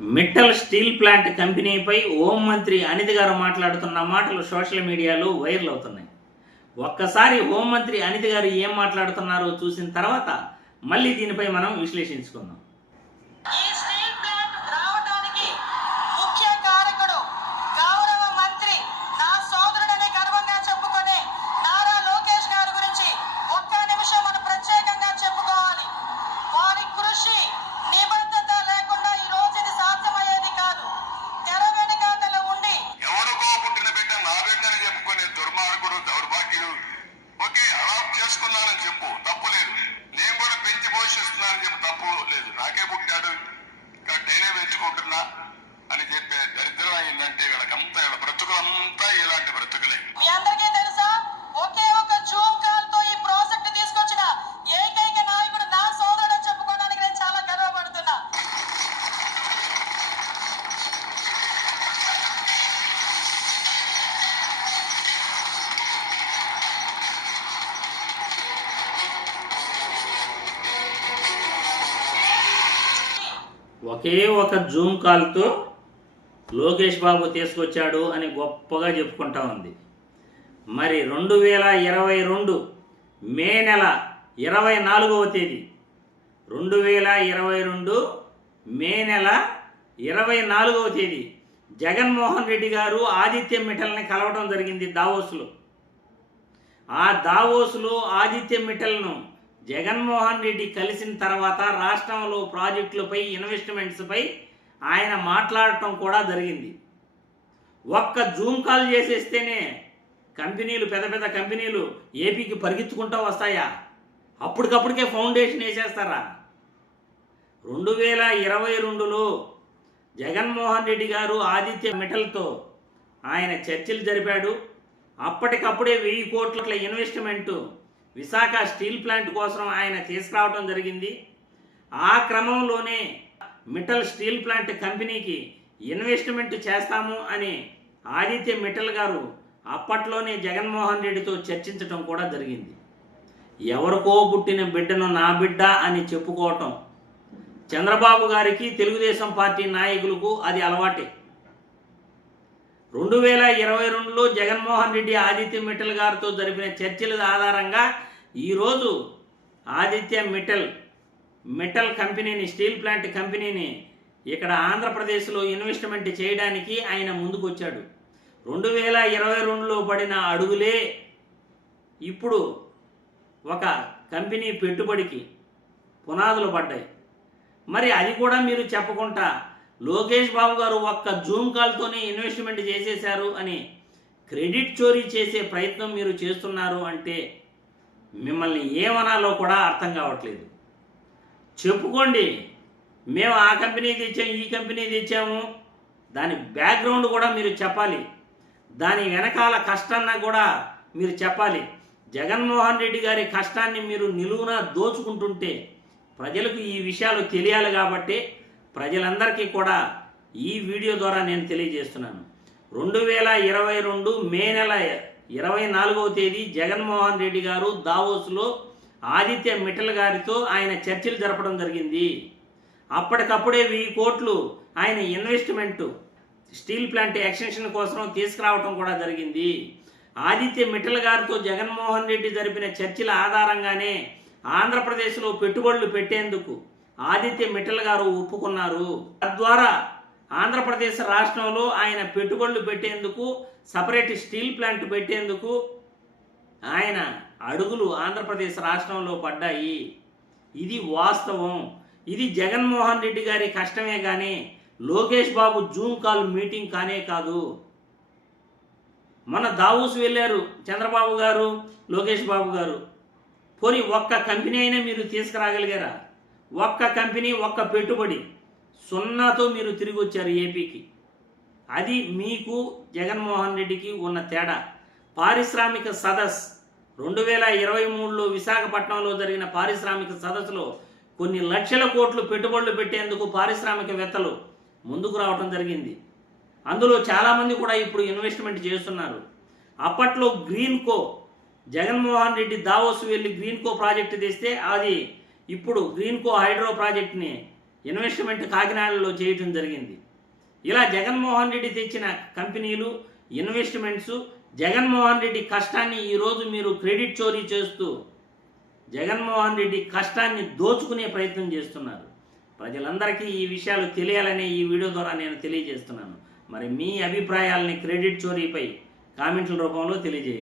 Mittal steel plant కంపెనీపై హోంమంత్రి అనిత గారు మాట్లాడుతున్న మాటలు సోషల్ మీడియాలో వైరల్ అవుతున్నాయి. ఒక్కసారి హోంమంత్రి అనిత గారు ఏం మాట్లాడుతున్నారో చూసిన తర్వాత మళ్ళీ దీనిపై మనం విశ్లేషించుకుందాం. నాకే పుట్టాడు నేనే పెంచుకుంటున్నా అని చెప్పే దరిద్రం అయిందంటే వీళ్ళకంతా వీళ్ళ బ్రతుకులంతా ఇలాంటి బ్రతుకులే. మీ అందరికీ తెలుసా, ఒకే ఒక జూమ్ కాల్ తో ఈ ప్రాజెక్ట్ తీసుకొచ్చిన ఏకైక నాయకుడు నా సోదరుడు చెప్పుకోవడానికి నేను చాలా గర్వపడుతున్నా. ఒకే ఒక జూమ్ కాల్తో లోకేష్ బాబు తీసుకొచ్చాడు అని గొప్పగా చెప్పుకుంటా ఉంది. మరి 2022 మే నెల 24వ తేదీ 2022 మే నెల 24వ తేదీ జగన్మోహన్ రెడ్డి గారు ఆదిత్య మిట్టల్ని కలవడం జరిగింది దావోస్లో. ఆ దావోస్లో ఆదిత్య మిట్టల్ను జగన్మోహన్ రెడ్డి కలిసిన తర్వాత రాష్ట్రంలో ప్రాజెక్టులపై ఇన్వెస్ట్మెంట్స్పై ఆయన మాట్లాడటం కూడా జరిగింది. ఒక్క జూమ్ కాల్ చేసేస్తేనే కంపెనీలు, పెద్ద పెద్ద కంపెనీలు ఏపీకి పరిగెత్తుకుంటూ వస్తాయా? అప్పటికప్పటికే ఫౌండేషన్ వేసేస్తారా? 2022లో జగన్మోహన్ రెడ్డి గారు ఆదిత్య మిట్టల్తో ఆయన చర్చలు జరిపాడు. అప్పటికప్పుడే 1000 కోట్ల ఇన్వెస్ట్మెంటు విశాఖ స్టీల్ ప్లాంట్ కోసం ఆయన తీసుకురావడం జరిగింది. ఆ క్రమంలోనే మిట్టల్ స్టీల్ ప్లాంట్ కంపెనీకి ఇన్వెస్ట్మెంట్ చేస్తాము అని ఆదిత్య మిట్టల్ గారు అప్పట్లోనే జగన్మోహన్ రెడ్డితో చర్చించడం కూడా జరిగింది. ఎవరికో పుట్టిన బిడ్డను నా బిడ్డ అని చెప్పుకోవటం చంద్రబాబు గారికి, తెలుగుదేశం పార్టీ నాయకులకు అది అలవాటే. 2022లో జగన్మోహన్ రెడ్డి ఆదిత్య మిట్టల్ గారితో జరిపిన చర్చల ఆధారంగా ఈరోజు ఆదిత్య మిట్టల్ కంపెనీని, స్టీల్ ప్లాంట్ కంపెనీని ఇక్కడ ఆంధ్రప్రదేశ్లో ఇన్వెస్ట్మెంట్ చేయడానికి ఆయన ముందుకు వచ్చాడు. 2022లో పడిన అడుగులే ఇప్పుడు ఒక కంపెనీ పెట్టుబడికి పునాదులు పడ్డాయి. మరి అది కూడా మీరు చెప్పకుండా లోకేష్ బాబు గారు ఒక్క జూమ్ కాల్తోనే ఇన్వెస్ట్మెంట్ చేసేశారు అని క్రెడిట్ చోరీ చేసే ప్రయత్నం మీరు చేస్తున్నారు అంటే మిమ్మల్ని ఏమనాలో కూడా అర్థం కావట్లేదు. చెప్పుకోండి, మేము ఆ కంపెనీ తెచ్చాము, ఈ కంపెనీ తెచ్చాము, దాని బ్యాక్గ్రౌండ్ కూడా మీరు చెప్పాలి. దాని వెనకాల కష్టాన్ని కూడా మీరు చెప్పాలి. జగన్మోహన్ రెడ్డి గారి కష్టాన్ని మీరు నిలువున దోచుకుంటుంటే ప్రజలకు ఈ విషయాలు తెలియాలి. కాబట్టి ప్రజలందరికీ కూడా ఈ వీడియో ద్వారా నేను తెలియజేస్తున్నాను. 2022 మే నెల 24వ తేదీ జగన్మోహన్ రెడ్డి గారు దావోస్లో ఆదిత్య మిట్టల్ గారితో ఆయన చర్చలు జరపడం జరిగింది. అప్పటికప్పుడే 1000 కోట్లు ఆయన ఇన్వెస్ట్మెంట్ స్టీల్ ప్లాంట్ ఎక్స్టెన్షన్ కోసం తీసుకురావడం కూడా జరిగింది. ఆదిత్య మిట్టల్ గారితో జగన్మోహన్ రెడ్డి జరిపిన చర్చల ఆధారంగానే ఆంధ్రప్రదేశ్లో పెట్టుబడులు పెట్టేందుకు ఆదిత్య మిట్టల్ గారు ఒప్పుకున్నారు. తద్వారా ఆంధ్రప్రదేశ్ రాష్ట్రంలో ఆయన పెట్టుబడులు పెట్టేందుకు, సపరేట్ స్టీల్ ప్లాంట్ పెట్టేందుకు ఆయన అడుగులు ఆంధ్రప్రదేశ్ రాష్ట్రంలో పడ్డాయి. ఇది వాస్తవం. ఇది జగన్మోహన్ రెడ్డి గారి కష్టమే కానీ Lokesh Babu Zoom call meeting కానే కాదు. మన దావోస్ వెళ్ళారు చంద్రబాబు గారు, లోకేష్ బాబు గారు. పోనీ ఒక్క కంపెనీ అయినా మీరు తీసుకురాగలిగారా? ఒక్క కంపెనీ, ఒక్క పెట్టుబడి, సున్నాతో మీరు తిరిగి వచ్చారు ఏపీకి. అది మీకు జగన్మోహన్ రెడ్డికి ఉన్న తేడా. పారిశ్రామిక సదస్సు 2023లో విశాఖపట్నంలో జరిగిన పారిశ్రామిక సదస్సులో కొన్ని లక్షల కోట్లు పెట్టుబడులు పెట్టేందుకు పారిశ్రామికవేత్తలు ముందుకు రావడం జరిగింది. అందులో చాలామంది కూడా ఇప్పుడు ఇన్వెస్ట్మెంట్ చేస్తున్నారు. అప్పట్లో గ్రీన్కో, జగన్మోహన్ రెడ్డి దావోస్ వెళ్ళి గ్రీన్కో ప్రాజెక్టు తెస్తే అది ఇప్పుడు గ్రీన్కో హైడ్రో ప్రాజెక్ట్ని ఇన్వెస్ట్మెంట్ కాకినాడలో చేయటం జరిగింది. ఇలా జగన్మోహన్ రెడ్డి తెచ్చిన కంపెనీలు, ఇన్వెస్ట్మెంట్స్, జగన్మోహన్ రెడ్డి కష్టాన్ని ఈరోజు మీరు క్రెడిట్ చోరీ చేస్తూ జగన్మోహన్ రెడ్డి కష్టాన్ని దోచుకునే ప్రయత్నం చేస్తున్నారు. ప్రజలందరికీ ఈ విషయాలు తెలియాలనే ఈ వీడియో ద్వారా నేను తెలియజేస్తున్నాను. మరి మీ అభిప్రాయాలని క్రెడిట్ చోరీపై కామెంట్ల రూపంలో తెలియజేయండి.